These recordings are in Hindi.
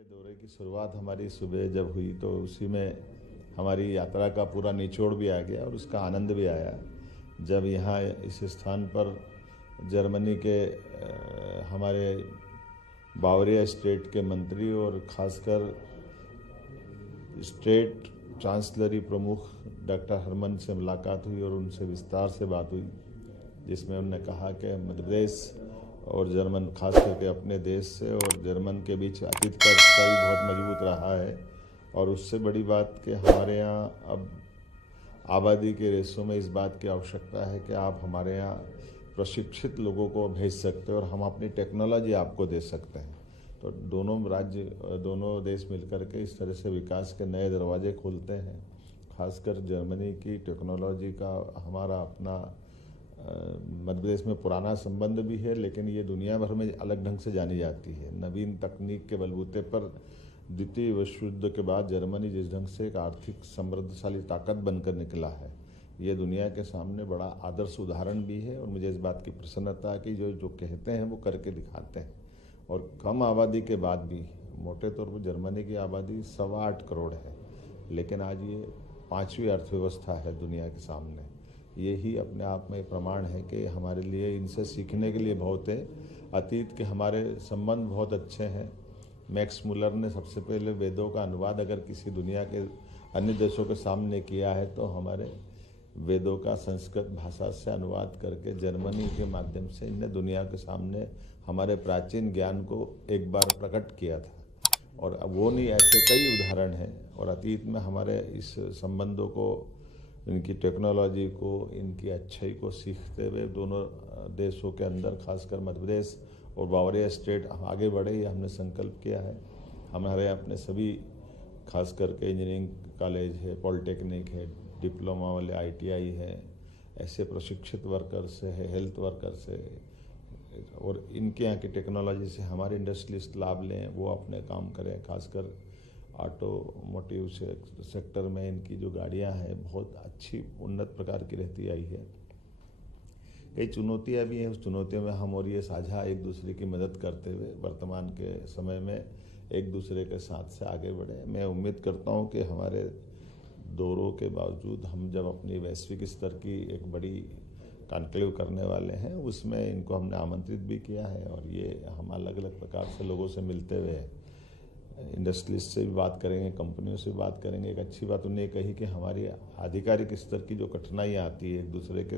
के दौरे की शुरुआत हमारी सुबह जब हुई तो उसी में हमारी यात्रा का पूरा निचोड़ भी आ गया और उसका आनंद भी आया जब यहाँ इस स्थान पर जर्मनी के हमारे बावरिया स्टेट के मंत्री और ख़ासकर स्टेट चांसलरी प्रमुख डॉक्टर हरमन से मुलाकात हुई और उनसे विस्तार से बात हुई, जिसमें उन्होंने कहा कि मध्य प्रदेश और जर्मन खास करके अपने देश से और जर्मन के बीच अतीत का रिश्ता भी बहुत मजबूत रहा है। और उससे बड़ी बात कि हमारे यहाँ अब आबादी के रेशों में इस बात की आवश्यकता है कि आप हमारे यहाँ प्रशिक्षित लोगों को भेज सकते हैं और हम अपनी टेक्नोलॉजी आपको दे सकते हैं। तो दोनों राज्य दोनों देश मिलकर के इस तरह से विकास के नए दरवाजे खोलते हैं। खासकर जर्मनी की टेक्नोलॉजी का हमारा अपना मध्य प्रदेश में पुराना संबंध भी है, लेकिन ये दुनिया भर में अलग ढंग से जानी जाती है। नवीन तकनीक के बलबूते पर द्वितीय विश्व युद्ध के बाद जर्मनी जिस ढंग से एक आर्थिक समृद्धशाली ताकत बनकर निकला है, ये दुनिया के सामने बड़ा आदर्श उदाहरण भी है। और मुझे इस बात की प्रसन्नता है कि जो कहते हैं वो करके दिखाते हैं। और कम आबादी के बाद भी मोटे तौर पर जर्मनी की आबादी 8.25 करोड़ है, लेकिन आज ये 5वीं अर्थव्यवस्था है दुनिया के सामने। यही अपने आप में प्रमाण है कि हमारे लिए इनसे सीखने के लिए बहुत है। अतीत के हमारे संबंध बहुत अच्छे हैं। मैक्स मुलर ने सबसे पहले वेदों का अनुवाद अगर किसी दुनिया के अन्य देशों के सामने किया है तो हमारे वेदों का संस्कृत भाषा से अनुवाद करके जर्मनी के माध्यम से इनने दुनिया के सामने हमारे प्राचीन ज्ञान को एक बार प्रकट किया था। और अब वो नहीं, ऐसे कई उदाहरण हैं। और अतीत में हमारे इस संबंधों को, इनकी टेक्नोलॉजी को, इनकी अच्छाई को सीखते हुए दोनों देशों के अंदर खासकर मध्य प्रदेश और बावरिया स्टेट आगे बढ़े, ये हमने संकल्प किया है। हमारे अपने सभी खास करके इंजीनियरिंग कॉलेज है, पॉलिटेक्निक है, डिप्लोमा वाले ITI है, ऐसे प्रशिक्षित वर्कर्स है, हेल्थ वर्कर्स है, और इनके यहाँ की टेक्नोलॉजी से हमारे इंडस्ट्रियलिस्ट लाभ लें, वो अपने काम करें। खासकर ऑटोमोटिव सेक्टर में इनकी जो गाड़ियाँ हैं बहुत अच्छी उन्नत प्रकार की रहती आई है। कई चुनौतियाँ भी हैं, उस चुनौतियों में हम और ये साझा एक दूसरे की मदद करते हुए वर्तमान के समय में एक दूसरे के साथ से आगे बढ़े। मैं उम्मीद करता हूँ कि हमारे दौरों के बावजूद हम जब अपनी वैश्विक स्तर की एक बड़ी कॉन्क्लेव करने वाले हैं, उसमें इनको हमने आमंत्रित भी किया है। और ये हम अलग अलग प्रकार से लोगों से मिलते हुए इंडस्ट्रियलिस्ट से भी बात करेंगे, कंपनियों से भी बात करेंगे। एक अच्छी बात उन्होंने कही कि हमारी आधिकारिक स्तर की जो कठिनाइयाँ आती है एक दूसरे के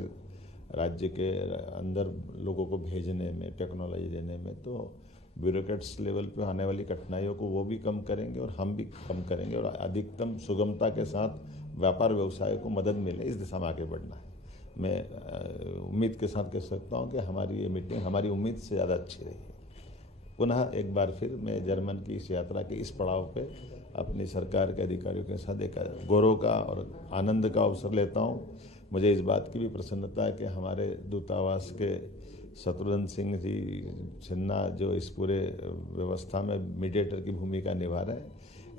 राज्य के अंदर लोगों को भेजने में, टेक्नोलॉजी देने में, तो ब्यूरोक्रेट्स लेवल पे आने वाली कठिनाइयों को वो भी कम करेंगे और हम भी कम करेंगे और अधिकतम सुगमता के साथ व्यापार व्यवसाय को मदद मिले, इस दिशा में आगे बढ़ना है। मैं उम्मीद के साथ कह सकता हूँ कि हमारी ये मीटिंग हमारी उम्मीद से ज़्यादा अच्छी रही है। पुनः एक बार फिर मैं जर्मन की इस यात्रा के इस पड़ाव पे अपनी सरकार के अधिकारियों के साथ एक गौरव का और आनंद का अवसर लेता हूँ। मुझे इस बात की भी प्रसन्नता है कि हमारे दूतावास के शत्रुघ्न सिंह जी सिन्हा जो इस पूरे व्यवस्था में मीडिएटर की भूमिका निभा रहे हैं,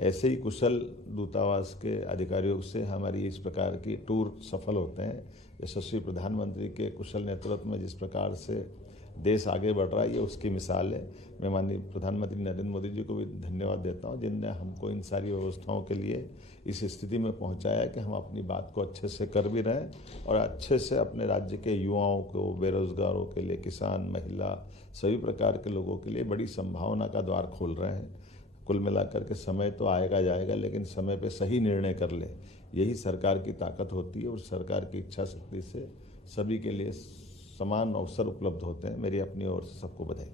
ऐसे ही कुशल दूतावास के अधिकारियों से हमारी इस प्रकार की टूर सफल होते हैं। यशस्वी प्रधानमंत्री के कुशल नेतृत्व में जिस प्रकार से देश आगे बढ़ रहा है, ये उसकी मिसाल है। मैं माननीय प्रधानमंत्री नरेंद्र मोदी जी को भी धन्यवाद देता हूँ, जिनने हमको इन सारी व्यवस्थाओं के लिए इस स्थिति में पहुँचाया कि हम अपनी बात को अच्छे से कर भी रहे हैं और अच्छे से अपने राज्य के युवाओं को, बेरोजगारों के लिए, किसान, महिला, सभी प्रकार के लोगों के लिए बड़ी संभावना का द्वार खोल रहे हैं। कुल मिलाकर के समय तो आएगा जाएगा, लेकिन समय पे सही निर्णय कर ले, यही सरकार की ताकत होती है। और सरकार की इच्छा शक्ति से सभी के लिए समान अवसर उपलब्ध होते हैं। मेरी अपनी ओर से सबको बधाई।